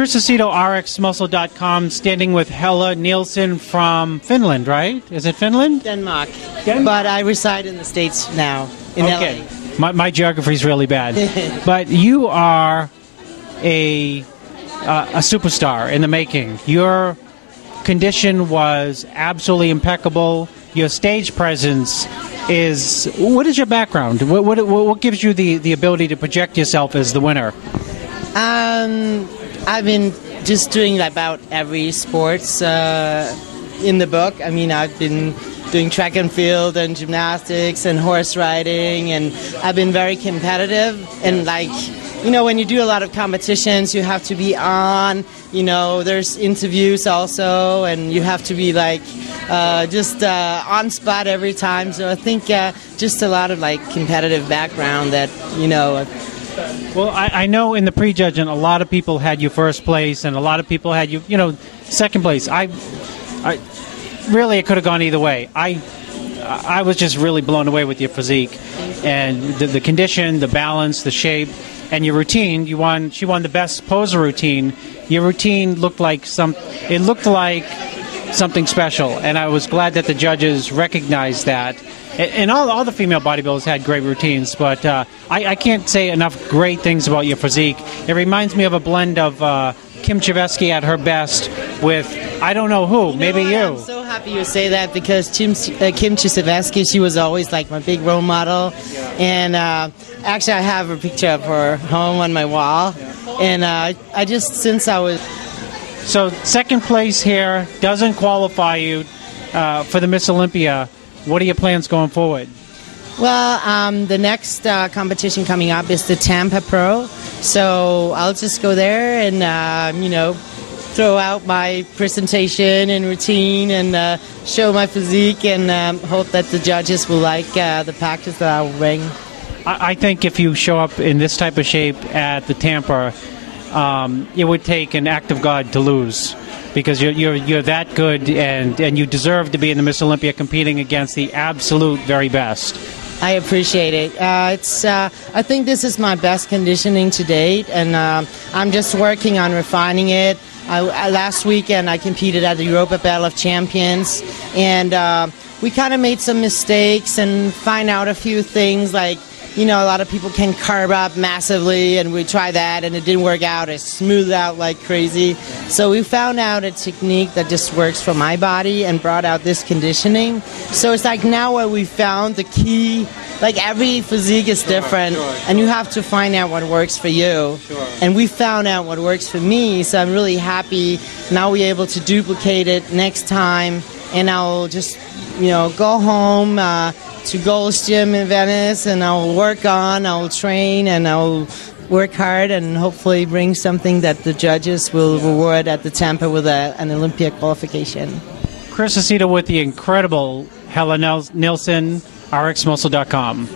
Chris Aceto, RxMuscle.com, standing with Helle Nielsen from Finland, right? Is it Finland? Denmark. But I reside in the States now, in okay. LA. My geography is really bad. But you are a superstar in the making. Your condition was absolutely impeccable. Your stage presence is... What is your background? What gives you the ability to project yourself as the winner? I've been just doing about every sports in the book. I mean, I've been doing track and field and gymnastics and horse riding, and I've been very competitive. And when you do a lot of competitions, you have to be on. There's interviews also, and you have to be just on spot every time. So I think just a lot of competitive background that Well, I know in the prejudging, a lot of people had you first place, and a lot of people had you, second place. I really, it could have gone either way. I was just really blown away with your physique and the condition, the balance, the shape, and your routine. She won the best poser routine. Your routine looked like something special, and I was glad that the judges recognized that. And all the female bodybuilders had great routines, but I can't say enough great things about your physique. It reminds me of a blend of Kim Chivesky at her best with I don't know who, maybe you. I'm so happy you say that because Kim Chivesky, she was always my big role model. And actually I have a picture of her home on my wall. And I just, since I was... So second place here doesn't qualify you for the Miss Olympia. What are your plans going forward? Well, the next competition coming up is the Tampa Pro. So I'll just go there and, throw out my presentation and routine and show my physique and hope that the judges will like the package that I will bring. I think if you show up in this type of shape at the Tampa, it would take an act of God to lose. Because you're that good and you deserve to be in the Miss Olympia competing against the absolute very best. I appreciate it. I think this is my best conditioning to date, and I'm just working on refining it. Last weekend I competed at the Europa Battle of Champions, and we kind of made some mistakes and find out a few things like, a lot of people can carb up massively, and we tried that, and it didn't work out. It smoothed out like crazy. So we found out a technique that just works for my body and brought out this conditioning. So it's now where we found the key. Every physique is different, and you have to find out what works for you. And we found out what works for me, so I'm really happy. Now we're able to duplicate it next time, and I'll just, go home to Gold's Gym in Venice, and I'll train, and I'll work hard and hopefully bring something that the judges will reward at the Tampa with an Olympia qualification. Chris Aceto with the incredible Helle Nielsen, RxMuscle.com.